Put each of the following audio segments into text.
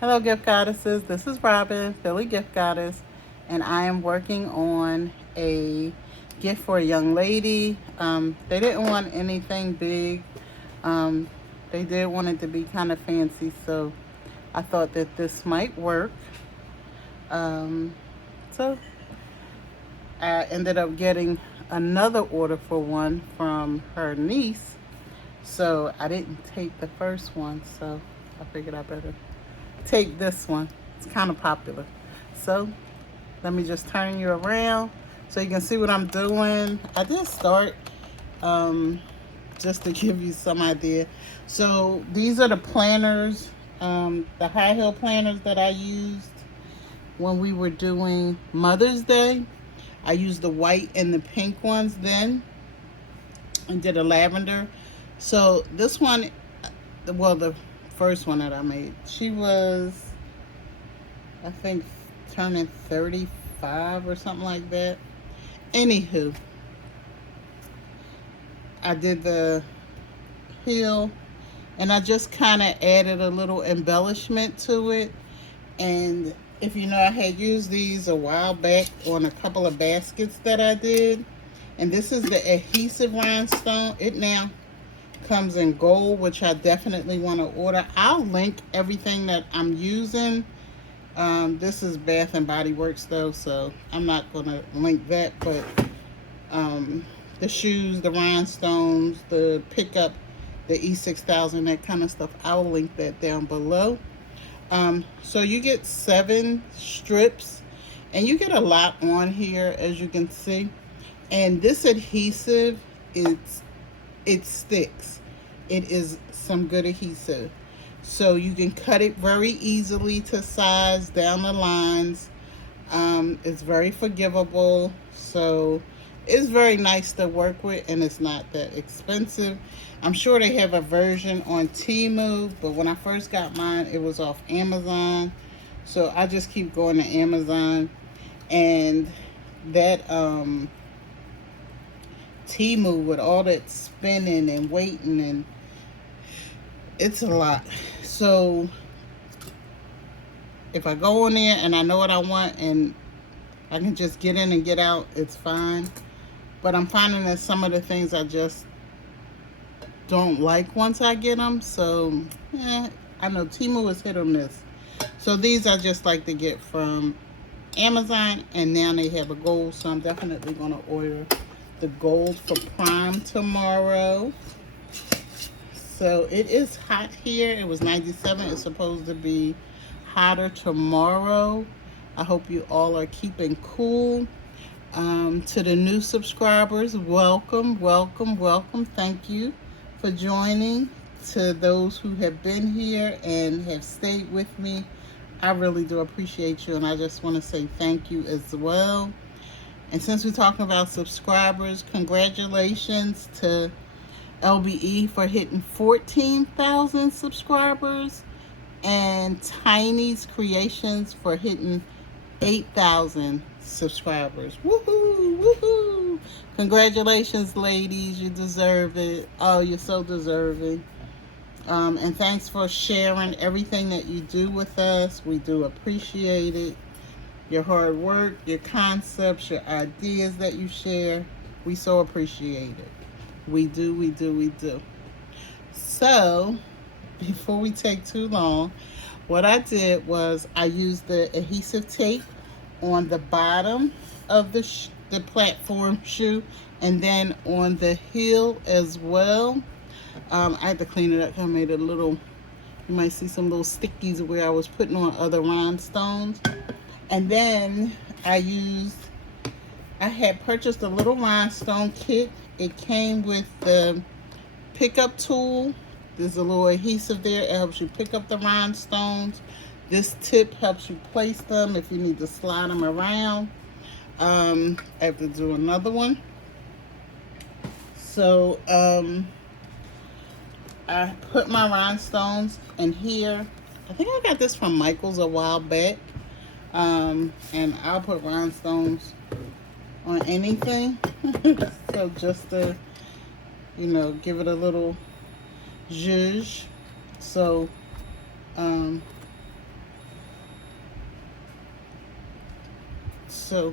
Hello, gift goddesses. This is Robin, Philly Gift Goddess, and I am working on a gift for a young lady. They didn't want anything big. Um, they did want it to be kind of fancy, so I thought that this might work. Um, so I ended up getting another order for one from her niece. So I didn't take the first one, so I figured I better take this one. It's kind of popular. So let me just turn you around so you can see what I'm doing. I did start um, just to give you some idea. So these are the planners, the high heel planners that I used when we were doing Mother's Day. I used the white and the pink ones then and did a lavender. So this one, well, the first one that I made, she was, I think, turning 35 or something like that. Anywho, I did the heel and I just kind of added a little embellishment to it. And if you know, I had used these a while back on a couple of baskets that I did. And this is the adhesive rhinestone. It now comes in gold, which I definitely want to order. I'll link everything that I'm using. This is Bath and Body Works though, so I'm not going to link that. But the shoes, the rhinestones, the pickup, the E6000, that kind of stuff, I'll link that down below. So you get 7 strips, and you get a lot on here, as you can see. And this adhesive, it sticks. It is some good adhesive. So you can cut it very easily to size down the lines. It's very forgivable. So it's very nice to work with, and it's not that expensive. I'm sure they have a version on Temu, but when I first got mine, it was off Amazon. So I just keep going to Amazon. And that Temu, with all that spinning and waiting, and it's a lot. So if I go on there and I know what I want and I can just get in and get out, it's fine. But I'm finding that some of the things I just don't like once I get them. So I know Temu is hit or miss. So these I just like to get from Amazon, and now they have a gold, so I'm definitely going to order the gold for Prime tomorrow. So it is hot here. It was 97. It's supposed to be hotter tomorrow. I hope you all are keeping cool. To the new subscribers, welcome, welcome, welcome. Thank you for joining. To those who have been here and have stayed with me, I really do appreciate you, and I just want to say thank you as well. And since we're talking about subscribers, congratulations to LBE for hitting 14,000 subscribers, and Tiny's Creations for hitting 8,000 subscribers. Woohoo! Woohoo! Congratulations, ladies. You deserve it. Oh, you're so deserving. And thanks for sharing everything that you do with us. We do appreciate it. Your hard work, your concepts, your ideas that you share. We so appreciate it. We do, we do, we do. So, before we take too long, what I did was I used the adhesive tape on the bottom of the platform shoe, and then on the heel as well. I had to clean it up. I made a little, you might see some little stickies where I was putting on other rhinestones. And then I had purchased a little rhinestone kit. It came with the pickup tool. There's a little adhesive there. It helps you pick up the rhinestones. This tip helps you place them if you need to slide them around. I have to do another one. So I put my rhinestones in here. I think I got this from Michael's a while back. And I'll put rhinestones on anything. So just to, give it a little zhuzh. So So,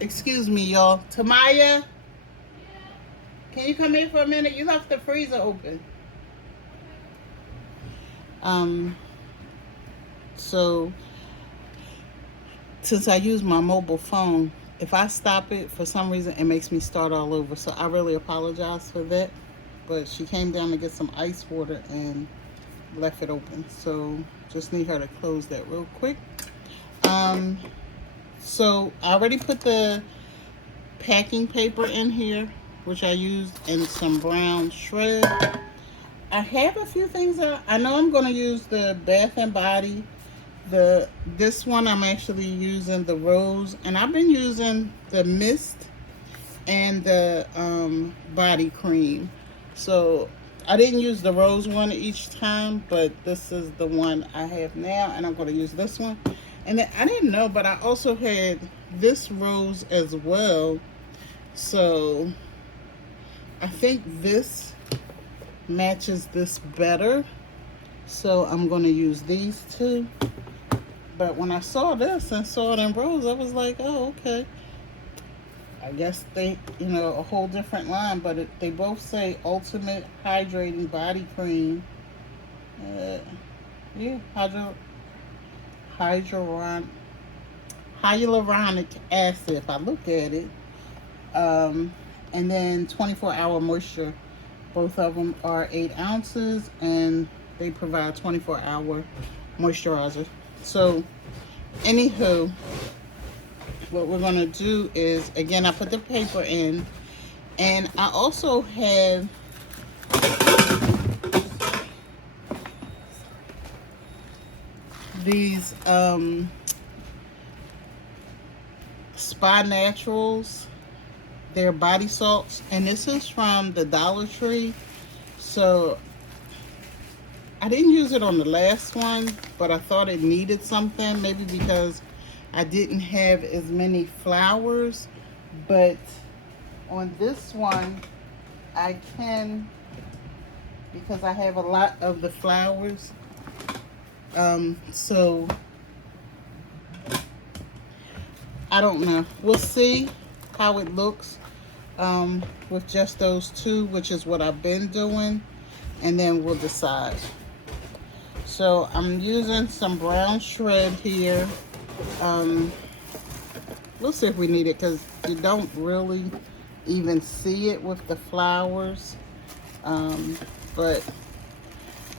excuse me, y'all. Tamaya, can you come here for a minute? You left the freezer open. So since I use my mobile phone, if I stop it for some reason, it makes me start all over. So I really apologize for that. But she came down to get some ice water and left it open. So just need her to close that real quick. So I already put the packing paper in here, which I used, and some brown shred. I have a few things that I know I'm going to use the Bath and Body. This one I'm actually using the rose, and I've been using the mist and the body cream. So I didn't use the rose one each time, but this is the one I have now, and I'm going to use this one. And then I didn't know, but I also had this rose as well. So I think this matches this better. So I'm going to use these two. But when I saw this and saw it in rose, I was like, oh, okay. I guess they, a whole different line, but they both say Ultimate Hydrating Body Cream. Yeah, hyaluronic acid, if I look at it. And then 24-hour moisture. Both of them are 8 ounces, and they provide 24-hour moisturizer. So, anywho, what we're going to do is, again, I put the paper in, and I also have these Spa Naturals. They're body salts, and this is from the Dollar Tree. So I didn't use it on the last one, but I thought it needed something, maybe because I didn't have as many flowers. But on this one, I can, because I have a lot of the flowers. So I don't know. We'll see how it looks with just those two, which is what I've been doing, and then we'll decide. So I'm using some brown shred here. We'll see if we need it, because you don't really even see it with the flowers. But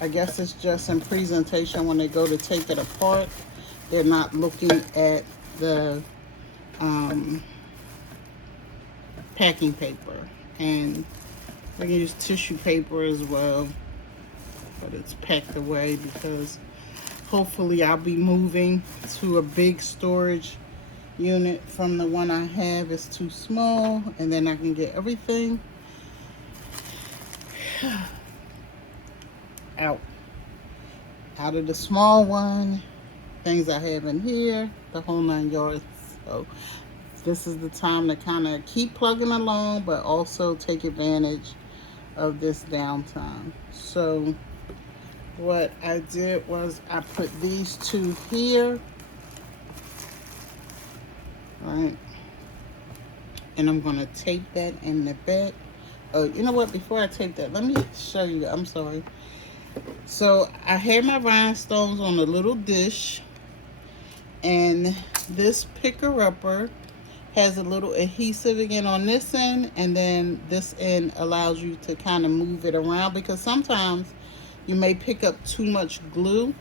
I guess it's just in presentation when they go to take it apart. They're not looking at the packing paper. And I can use tissue paper as well, but it's packed away because hopefully I'll be moving to a big storage unit from the one I have. Is too small, and then I can get everything out of the small one, things I have in here, the whole 9 yards. So this is the time to kind of keep plugging along, but also take advantage of this downtime. So what I did was I put these two here, right, and I'm going to tape that in the back. Oh, you know what, before I tape that, let me show you. I'm sorry. So I have my rhinestones on a little dish, and this picker-upper has a little adhesive again on this end, and then this end allows you to kind of move it around, because sometimes you may pick up too much glue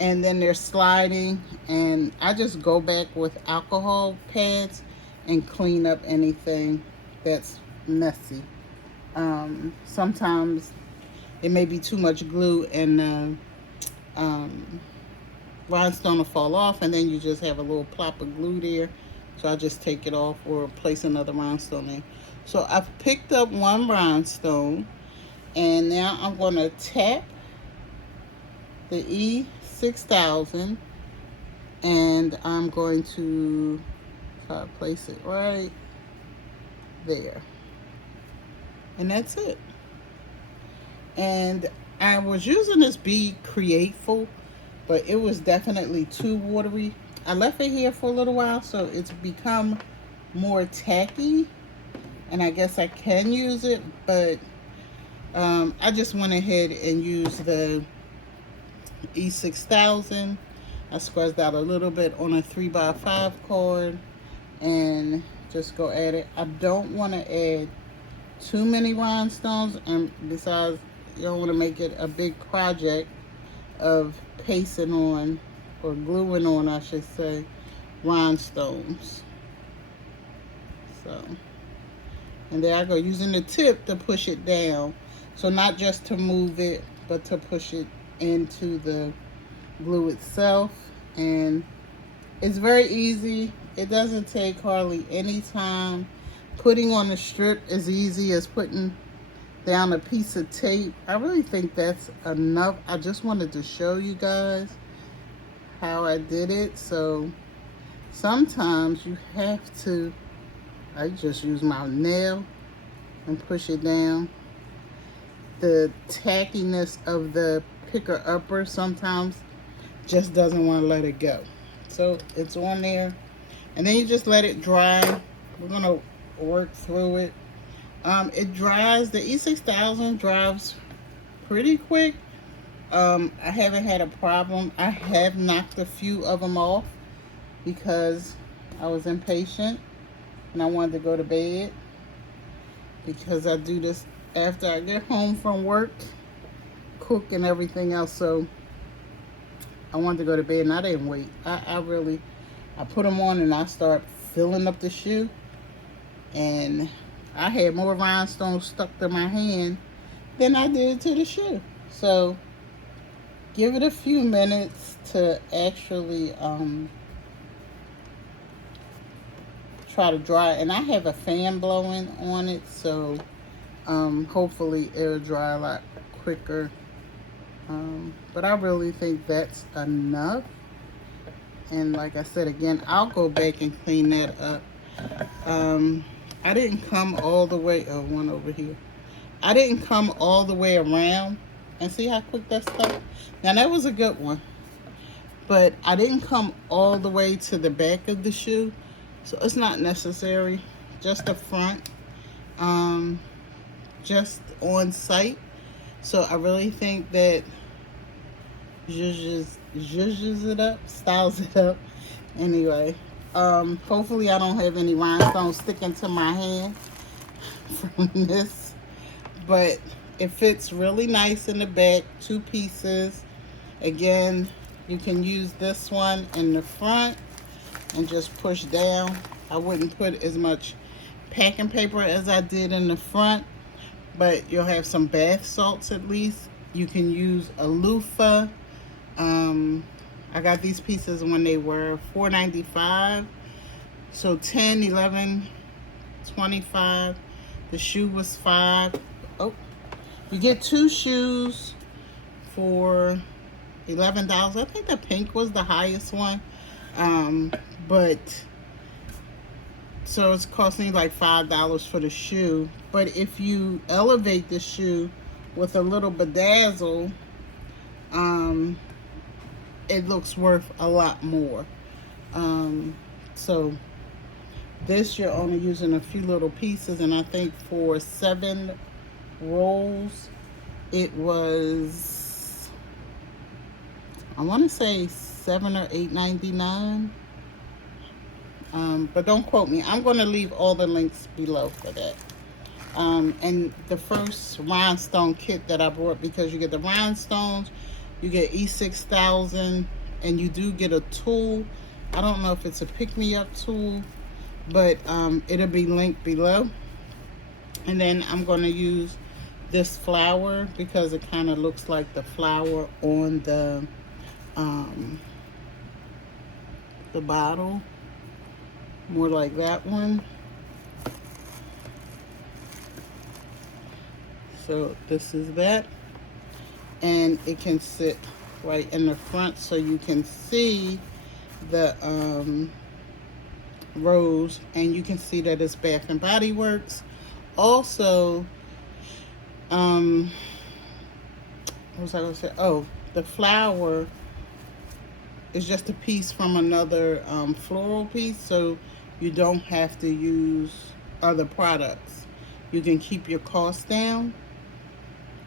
and then they're sliding, and I just go back with alcohol pads and clean up anything that's messy. Sometimes it may be too much glue, and rhinestone will fall off, and then you just have a little plop of glue there. So I just take it off or place another rhinestone in. So I've picked up one rhinestone, and now I'm going to tap the E6000, and I'm going to place it right there. And that's it. And I was using this Be Createful, but it was definitely too watery. I left it here for a little while, so it's become more tacky, and I guess I can use it, but I just went ahead and used the E6000. I squeezed out a little bit on a 3x5 card and just go at it. I don't want to add too many rhinestones, and besides, you don't want to make it a big project of pasting on, or gluing on, I should say, rhinestones. So, and there I go, using the tip to push it down. So not just to move it, but to push it into the glue itself. And it's very easy. It doesn't take hardly any time. Putting on the strip is easy as putting down a piece of tape. I really think that's enough. I just wanted to show you guys how I did it. So sometimes you have to, I just use my nail and push it down. The tackiness of the picker upper sometimes just doesn't want to let it go. So it's on there, and then you just let it dry. We're gonna work through it. It dries, the E6000 dries pretty quick. I haven't had a problem. I have knocked a few of them off because I was impatient and I wanted to go to bed, because I do this after I get home from work, cook and everything else. So I wanted to go to bed, and I didn't wait. I put them on and I start filling up the shoe, and I had more rhinestones stuck to my hand than I did to the shoe. So give it a few minutes to actually try to dry. And I have a fan blowing on it, so hopefully it'll dry a lot quicker. But I really think that's enough. And like I said, again, I'll go back and clean that up. I didn't come all the way, oh, one over here. I didn't come all the way around, and see how quick that stuck? Now that was a good one, but I didn't come all the way to the back of the shoe, so it's not necessary. Just the front, just on site. So I really think that zhuzhes it up, styles it up. Anyway, hopefully I don't have any rhinestones sticking to my hand from this, but it fits really nice in the back, 2 pieces. Again, you can use this one in the front and just push down. I wouldn't put as much packing paper as I did in the front, but you'll have some bath salts at least. You can use a loofah. I got these pieces when they were $4.95, so 10, 11, 25. The shoe was $5. Oh, you get 2 shoes for $11. I think the pink was the highest one, but so it's costing like $5 for the shoe. But if you elevate the shoe with a little bedazzle, it looks worth a lot more. So this, you're only using a few little pieces, and I think for 7 rolls it was, I want to say $7 or $8.99. But don't quote me. I'm going to leave all the links below for that. And the first rhinestone kit that I bought, because you get the rhinestones, you get E6000, and you do get a tool. I don't know if it's a pick-me-up tool, but it'll be linked below. And then I'm going to use this flower because it kind of looks like the flower on the bottle, more like that one. So this is that, and it can sit right in the front so you can see the rose, and you can see that it's Bath and Body Works. Also, what was I gonna say? Oh, the flower it's just a piece from another floral piece, so you don't have to use other products. You can keep your costs down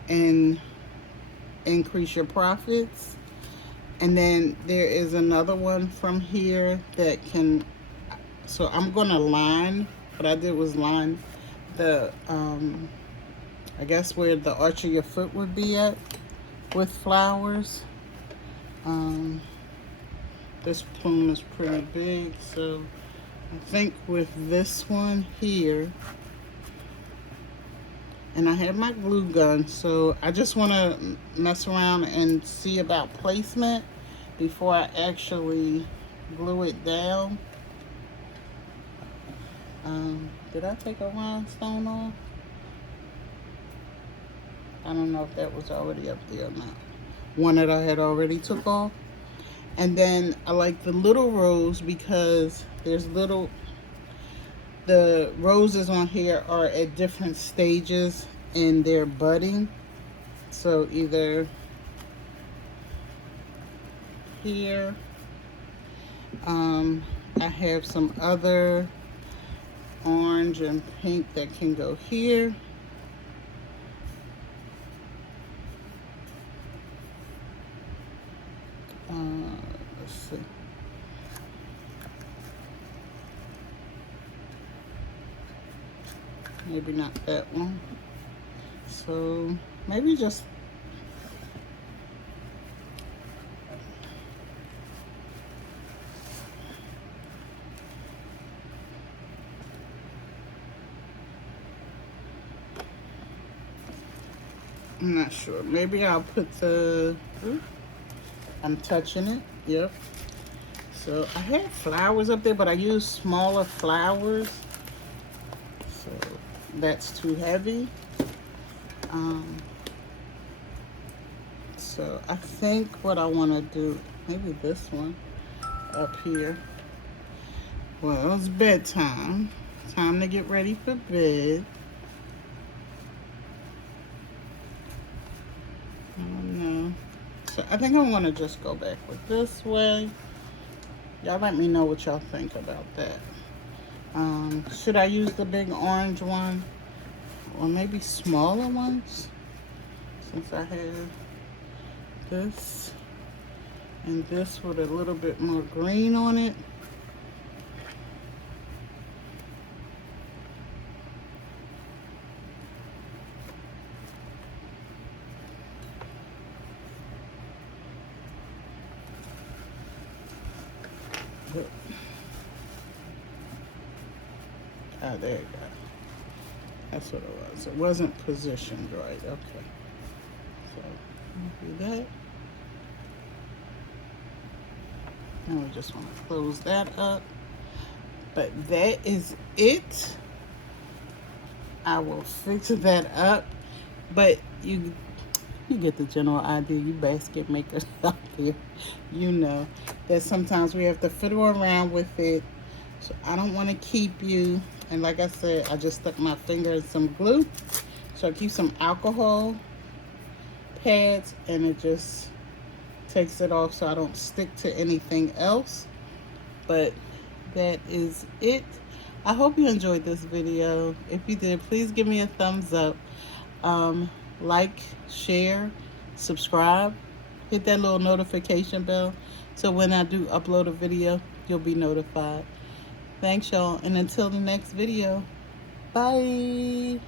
and increase your profits. And then there is another one from here that can, so I'm gonna line, what I did was line the I guess where the arch of your foot would be at with flowers. This plume is pretty big, so I think with this one here, and I have my glue gun, so I just want to mess around and see about placement before I actually glue it down. Did I take a rhinestone off? I don't know if that was already up there or not. One that I had already took off. And then I like the little rose because there's little, the roses on here are at different stages in their budding. So either here, I have some other orange and pink that can go here. Let's see. Maybe not that one. So maybe just I'm not sure. Maybe I'll put the, I'm touching it. Yep. So I had flowers up there, but I used smaller flowers. So that's too heavy. So I think what I want to do, maybe this one up here. Well, it's bedtime. Time to get ready for bed. I don't know. So I think I want to just go back with this way. Y'all let me know what y'all think about that. Should I use the big orange one? Or maybe smaller ones? Since I have this and this with a little bit more green on it. Ah, there you go. That's what it was. It wasn't positioned right. Okay. So, do that. And we just want to close that up. But that is it. I will fix that up. But you get the general idea. You basket makers out there. You know that sometimes we have to fiddle around with it. So I don't want to keep you. And like I said, I just stuck my finger in some glue. So I keep some alcohol pads and it just takes it off so I don't stick to anything else. But that is it. I hope you enjoyed this video. If you did, please give me a thumbs up. Like, share, subscribe. Hit that little notification bell so when I do upload a video, you'll be notified. Thanks, y'all. And until the next video, bye.